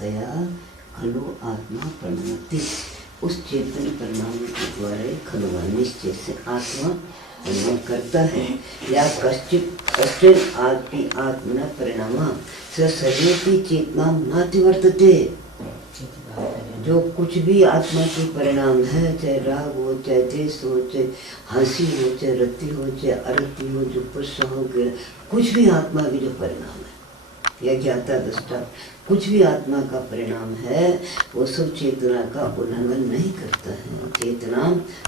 तया खलु आत्मा प्रणमति। उस चेतन परिणाम के द्वारा खलु निश्चय से आत्मा परिणाम करता है। या कश्चित् आत्मना परिणामा सर्वेपि चेतना नाति वर्तते। जो कुछ भी आत्मा के परिणाम है, चाहे राग हो, चाहे द्वेष हो, चाहे हंसी हो, चाहे रति हो, चाहे अरति हो, जो पुष्प हो, कुछ भी आत्मा के जो परिणाम है या ज्ञाता दृष्टा कुछ भी आत्मा का परिणाम है, वो सब चेतना का उल्लंघन नहीं करता है। चेतना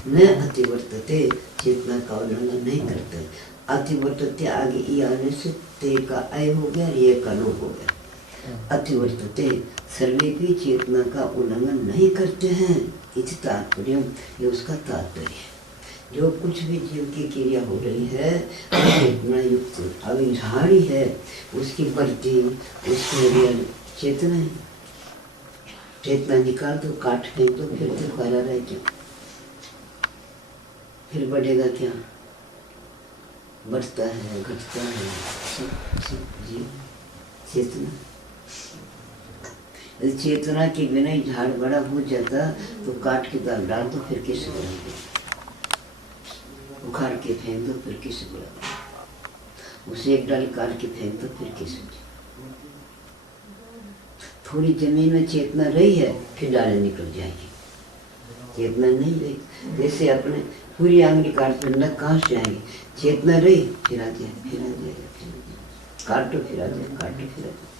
न अतिवर्तते, चेतना का उल्लंघन नहीं करता है। अतिवर्तते आगे ई आने से ते का अय हो गया, ये का लो हो गया। अतिवर्तते सर्वे भी चेतना का उल्लंघन नहीं करते हैं। इस तात्पर्य, ये उसका तात्पर्य है। जो कुछ भी जीव की क्रिया हो रही है वो चेतना युक्त। अभी झाड़ी है, उसकी बढ़ती, उसकी चेतना है। चेतना निकाल दो, काट फेंक दो, फिर तो फैला रहे क्या? फिर बढ़ेगा क्या? बढ़ता है, घटता है, सब जीव चेतना। यदि चेतना के बिना ही झाड़ बड़ा हो जाता तो काट के डाल दो, फिर कैसे बढ़ेगा? उखाड़ के फेंक दो, फिर कैसे बढ़ेगा? उसे एक डाल काट के फेंक दो, फिर कैसे? थोड़ी जमीन में चेतना रही है, फिर डालें निकल जाएगी। चेतना नहीं रही, जैसे अपने पूरी आंगली काट पर नक कहाँ से आएगी? चेतना रही, फिर आ जाए, फिर आ जाएगा, फिर आ जाएगा। काटो फिर आ जाए, काटो फिर आ जाए।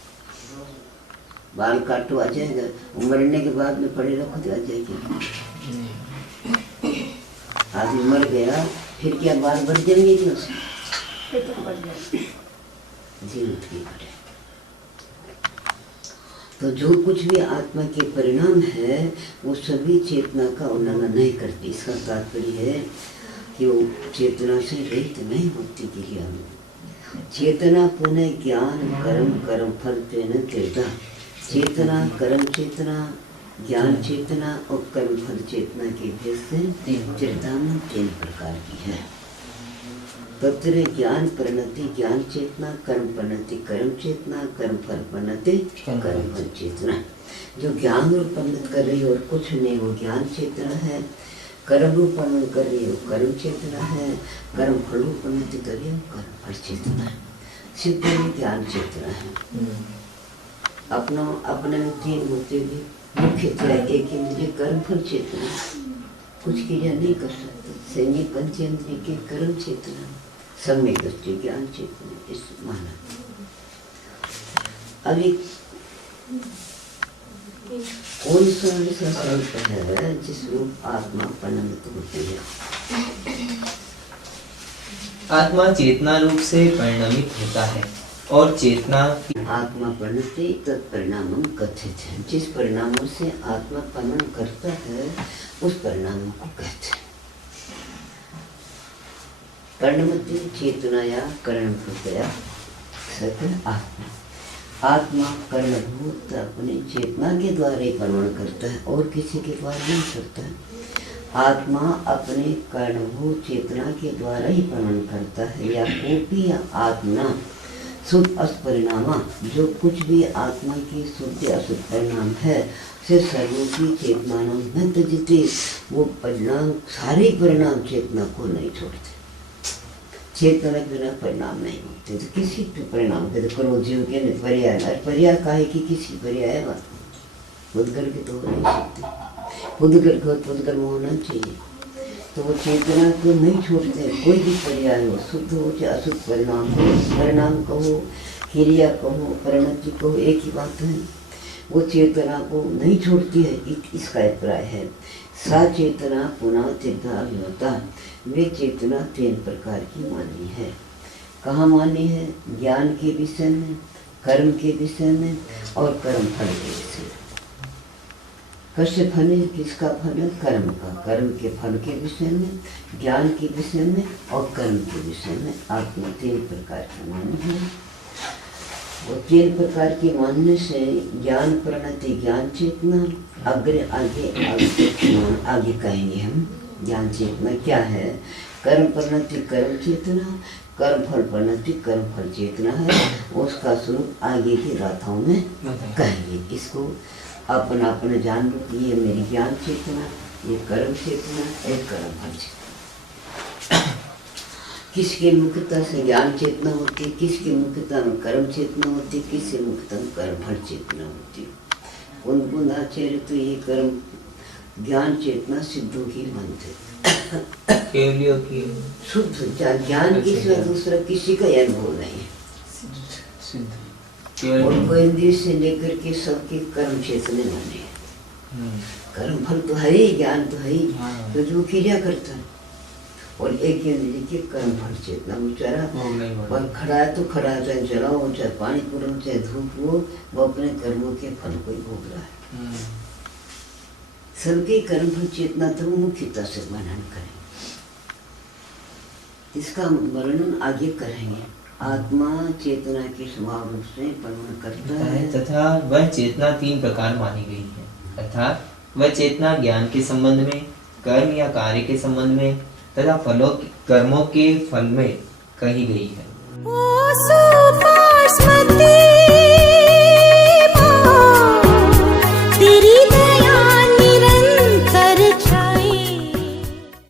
बाल काटो आ जाएगा, मरने के बाद में पड़े रखो तो आ जाएगी। आदमी मर गया, फिर क्या बाल बढ़ जाएंगे क्या उसमें? जी उठ गई बढ़े। तो जो कुछ भी आत्मा के परिणाम है वो सभी चेतना का उल्लंघन नहीं करती। इसका तात्पर्य है कि वो चेतना से रहित नहीं होती क्रिया में। चेतना पुनः ज्ञान कर्म फल तेन तीर्था। चेतना कर्म चेतना, ज्ञान चेतना और कर्म फल चेतना के भेद से तीर्था में 3 प्रकार की है। तत्र ज्ञान परिणति ज्ञान चेतना, कर्म परिणति कर्म चेतना, कर्म फल परिणति कर्म फल चेतना। जो ज्ञान रूप परिणत कर रही है और कुछ नहीं, वो ज्ञान चेतना है। कर्म रूप परिणत कर रही है, वो कर्म चेतना है। कर्म फल रूप परिणति कर रही है, वो कर्म फल चेतना है। सिद्ध में ज्ञान चेतना है। अपने में 3 होते भी मुख्यतः एक इंद्रिय कर्म फल चेतना, कुछ क्रिया नहीं कर सकते। संज्ञ पंचेंद्रिय के कर्म चेतना, सम्यक दृष्टि ज्ञान चेतना, इस माना। अभी कौन सा ऐसा संकल्प है जिस रूप आत्मा परिणमित होती है? आत्मा चेतना रूप से परिणमित होता है और चेतना आत्मा परिणति तत्परिणामम कथित है। जिस परिणामों से आत्मा परिणाम करता है उस परिणामों को कहते हैं। परिणमति चेतनाया करण कृपया सत्य आत्मा। आत्मा कर्णभूत अपने चेतना के द्वारा ही परिणाम करता है और किसी के द्वारा नहीं करता है। आत्मा अपने कर्णभूत चेतना के द्वारा ही परिणाम करता है। या कोपी आत्मा शुद्ध अस्परिणामा, जो कुछ भी आत्मा की शुद्ध अशुद्ध परिणाम है से सर्वोपि चेतना न त्यजते, वो परिणाम सारे परिणाम चेतना को नहीं छोड़ते। चेतना के बिना परिणाम नहीं होते। तो किसी भी परिणाम के तो करो जीव के पर्याय, पर्याय काहे की किसी पर्याय है बात बुद्धकर के तो हो नहीं सकते। बुद्धकर में होना चाहिए। तो वो चेतना को नहीं छोड़ते। कोई भी पर्याय हो, शुद्ध हो चाहे अशुद्ध परिणाम हो, परिणाम कहो, क्रिया कहो, परिणति कहो, एक ही बात है। वो चेतना को नहीं छोड़ती है, इसका अभिप्राय है। सा चेतना पुनः तीर्था होता। वे चेतना 3 प्रकार की मानी है। कहाँ मानी है? ज्ञान के विषय में, कर्म के विषय में और कर्म फल के विषय में। कस्य फल है? किसका फल है? कर्म का। कर्म के फल के विषय में, ज्ञान के विषय में और कर्म के विषय में आत्मा 3 प्रकार की मानी है। वो 3 प्रकार की मानने से ज्ञान परिणति ज्ञान चेतना, आगे कहेंगे हम ज्ञान चेतना क्या है। कर्म परिणति कर्म चेतना, कर्म फल परिणति कर्म फल चेतना है, उसका स्वरूप आगे की गाथाओं में कहेंगे। इसको अपना अपना जान लो कि ये मेरी ज्ञान चेतना, ये कर्म चेतना, ये कर्म फल चेतना। किसके मुख्यता से ज्ञान चेतना होती है, किसकी मुख्यता में कर्म चेतना होती है, किसकी मुख्यता में कर्म फल चेतना होती है। कुंद आचार्य तो ये कर्म ज्ञान चेतना सिद्धों की बनते केवलियों की शुद्ध ज्ञान की सिवा दूसरा किसी का अनुभव नहीं है। और कोई इंद्रिय से लेकर के सबके कर्म चेतने बने हैं। कर्म फल तो है ही, ज्ञान तो है ही, तो जो क्रिया करता है। और एक इंद्रिय के कर्म फल चेतना बेचारा और खड़ा है तो खड़ा है, चाहे जलाओ हो, चाहे पानी पूरा, चाहे धूप हो, वो अपने कर्मों के फल को ही भोग रहा है। सबके कर्म फल चेतना तो वो मुख्यता से वर्णन करें, इसका वर्णन आगे करेंगे। आत्मा चेतना के स्वभाव रूप से वर्णन करता है तथा वह चेतना 3 प्रकार मानी गई है, अर्थात वह चेतना ज्ञान के संबंध में, कर्म या कार्य के संबंध में तथा कर्मों के फल में कही गई है।